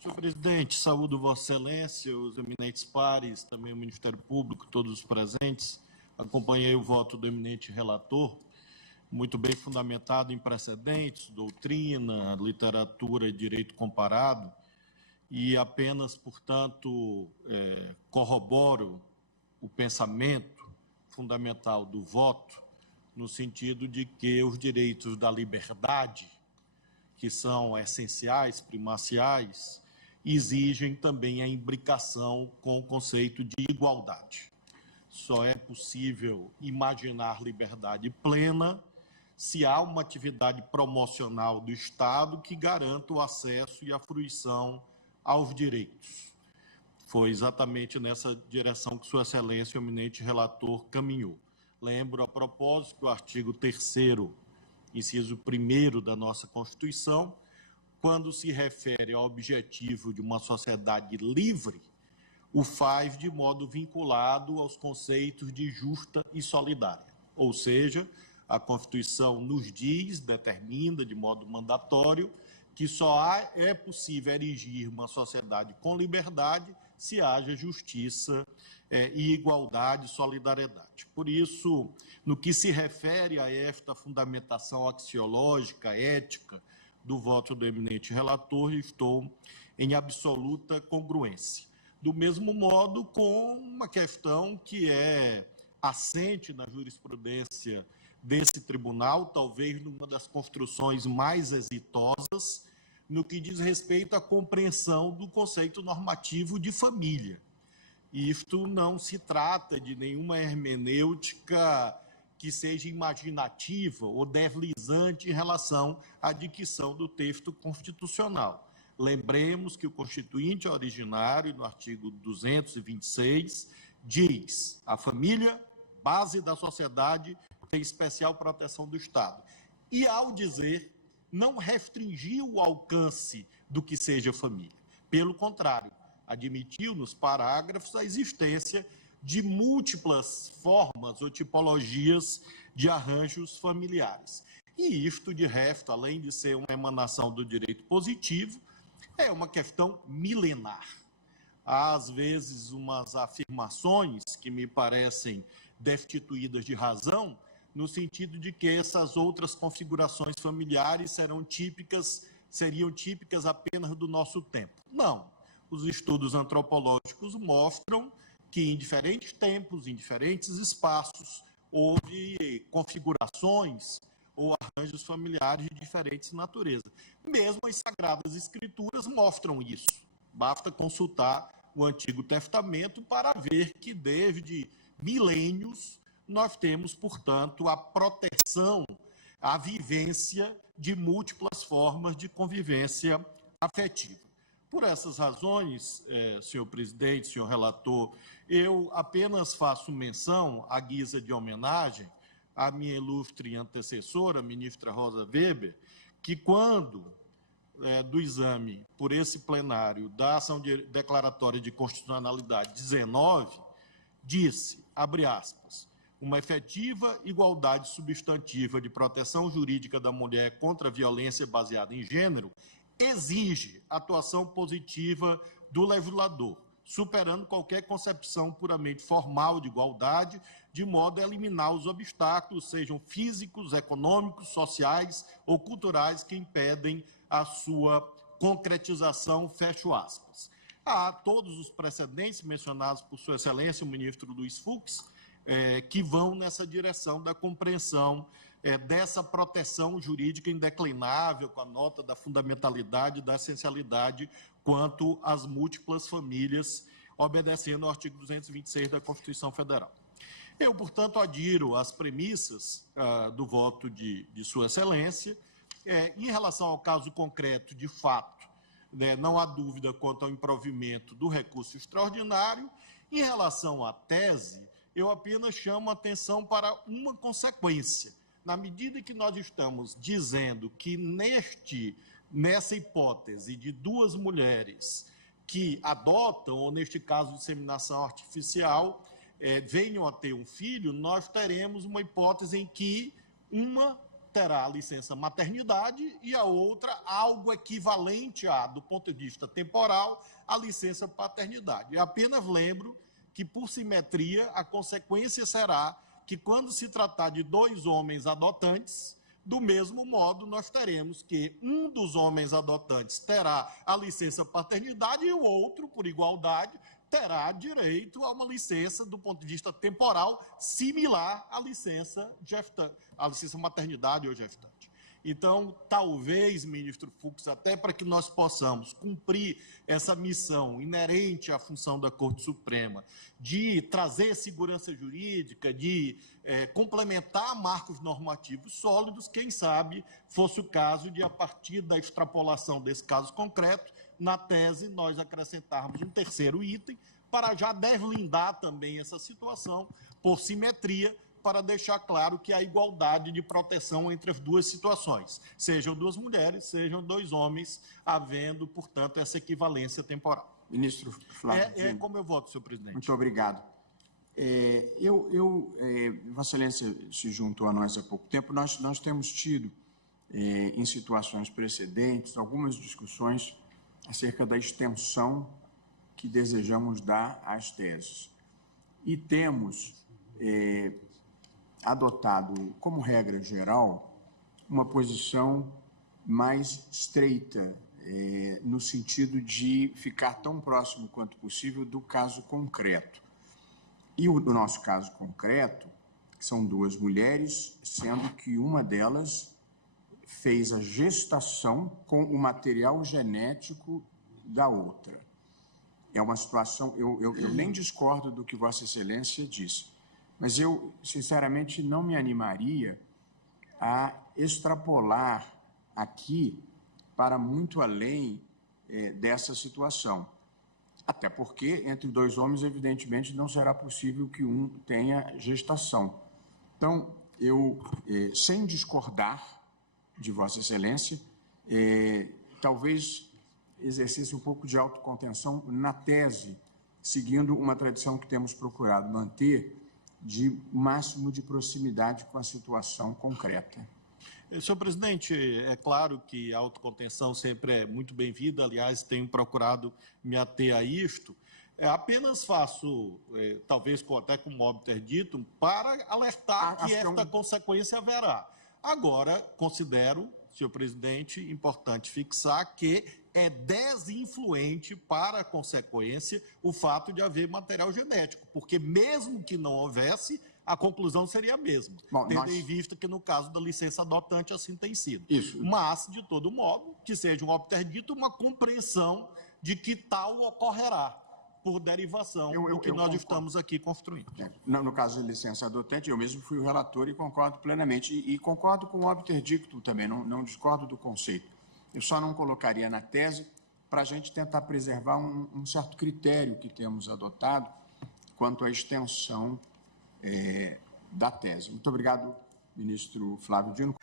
Senhor presidente, saúdo Vossa Excelência, os eminentes pares, também o Ministério Público, todos os presentes. Acompanhei o voto do eminente relator, muito bem fundamentado em precedentes, doutrina, literatura e direito comparado, e apenas, portanto, corroboro o pensamento fundamental do voto, no sentido de que os direitos da liberdade, que são essenciais, primaciais, exigem também a imbricação com o conceito de igualdade. Só é possível imaginar liberdade plena se há uma atividade promocional do Estado que garanta o acesso e a fruição aos direitos. Foi exatamente nessa direção que Sua Excelência, o eminente relator, caminhou. Lembro, a propósito, que o artigo 3º, inciso 1º da nossa Constituição, quando se refere ao objetivo de uma sociedade livre, o faz de modo vinculado aos conceitos de justa e solidária. Ou seja, a Constituição nos diz, determina de modo mandatório, que só é possível erigir uma sociedade com liberdade se haja justiça e igualdade e solidariedade. Por isso, no que se refere a esta fundamentação axiológica, ética, do voto do eminente relator, estou em absoluta congruência. Do mesmo modo, com uma questão que é assente na jurisprudência desse tribunal, talvez numa das construções mais exitosas, no que diz respeito à compreensão do conceito normativo de família. Isto não se trata de nenhuma hermenêutica que seja imaginativa ou deslizante em relação à dicção do texto constitucional. Lembremos que o Constituinte originário, no artigo 226, diz: a família, base da sociedade, tem especial proteção do Estado. E, ao dizer, não restringiu o alcance do que seja família. Pelo contrário, admitiu nos parágrafos a existência de múltiplas formas ou tipologias de arranjos familiares. E isto, de resto, além de ser uma emanação do direito positivo, é uma questão milenar. Há, às vezes, umas afirmações que me parecem destituídas de razão, no sentido de que essas outras configurações familiares seriam típicas apenas do nosso tempo. Não. Os estudos antropológicos mostram que em diferentes tempos, em diferentes espaços, houve configurações ou arranjos familiares de diferentes naturezas. Mesmo as Sagradas Escrituras mostram isso. Basta consultar o Antigo Testamento para ver que desde milênios nós temos, portanto, a proteção, a vivência de múltiplas formas de convivência afetiva. Por essas razões, senhor presidente, senhor relator, eu apenas faço menção, à guisa de homenagem, à minha ilustre antecessora, a ministra Rosa Weber, que quando do exame por esse plenário da ação declaratória de constitucionalidade 19, disse, abre aspas, uma efetiva igualdade substantiva de proteção jurídica da mulher contra a violência baseada em gênero exige atuação positiva do legislador, superando qualquer concepção puramente formal de igualdade, de modo a eliminar os obstáculos, sejam físicos, econômicos, sociais ou culturais, que impedem a sua concretização, fecho aspas. Há todos os precedentes mencionados por Sua Excelência, o ministro Luiz Fux, que vão nessa direção da compreensão dessa proteção jurídica indeclinável, com a nota da fundamentalidade e da essencialidade quanto às múltiplas famílias, obedecendo ao artigo 226 da Constituição Federal. Eu, portanto, adiro às premissas do voto de Sua Excelência. Em relação ao caso concreto, de fato, não há dúvida quanto ao improvimento do recurso extraordinário. Em relação à tese, eu apenas chamo a atenção para uma consequência. Na medida que nós estamos dizendo que nessa hipótese de duas mulheres que adotam, ou neste caso, inseminação artificial, venham a ter um filho, nós teremos uma hipótese em que uma terá a licença maternidade e a outra algo equivalente do ponto de vista temporal, a licença paternidade. Eu apenas lembro que, por simetria, a consequência será que, quando se tratar de dois homens adotantes, do mesmo modo, nós teremos que um dos homens adotantes terá a licença paternidade e o outro, por igualdade, terá direito a uma licença do ponto de vista temporal similar à licença maternidade ou gestante. Então, talvez, ministro Fux, até para que nós possamos cumprir essa missão inerente à função da Corte Suprema de trazer segurança jurídica, de complementar marcos normativos sólidos, quem sabe fosse o caso de, a partir da extrapolação desse caso concreto, na tese, nós acrescentarmos um terceiro item para já deslindar também essa situação por simetria, para deixar claro que há igualdade de proteção entre as duas situações, sejam duas mulheres, sejam dois homens, havendo, portanto, essa equivalência temporal. Ministro Flávio Dino. Como eu voto, senhor presidente. Muito obrigado. Vossa Excelência se juntou a nós há pouco tempo. Nós temos tido, em situações precedentes, algumas discussões acerca da extensão que desejamos dar às teses. E temos adotado, como regra geral, uma posição mais estreita, no sentido de ficar tão próximo quanto possível do caso concreto. E o nosso caso concreto são duas mulheres, sendo que uma delas fez a gestação com o material genético da outra. É uma situação, eu nem discordo do que Vossa Excelência disse, mas eu, sinceramente, não me animaria a extrapolar aqui para muito além dessa situação. Até porque, entre dois homens, evidentemente, não será possível que um tenha gestação. Então, eu, sem discordar de Vossa Excelência, talvez exercesse um pouco de autocontenção na tese, seguindo uma tradição que temos procurado manter, de máximo de proximidade com a situação concreta. Senhor presidente, é claro que a autocontenção sempre é muito bem-vinda, aliás, tenho procurado me ater a isto. Apenas faço, talvez até como óbvio dito, para alertar que esta consequência haverá. Agora, considero, senhor presidente, importante fixar que é desinfluente para a consequência o fato de haver material genético, porque mesmo que não houvesse, a conclusão seria a mesma, tendo em vista que no caso da licença adotante assim tem sido. Isso. Mas, de todo modo, que seja um óbvio dito, uma compreensão de que tal ocorrerá por derivação do que nós estamos aqui construindo. No caso da licença adotante, eu mesmo fui o relator e concordo plenamente. E concordo com o óbvio dictum também, não discordo do conceito. Eu só não colocaria na tese para a gente tentar preservar um certo critério que temos adotado quanto à extensão da tese. Muito obrigado, ministro Flávio Dino.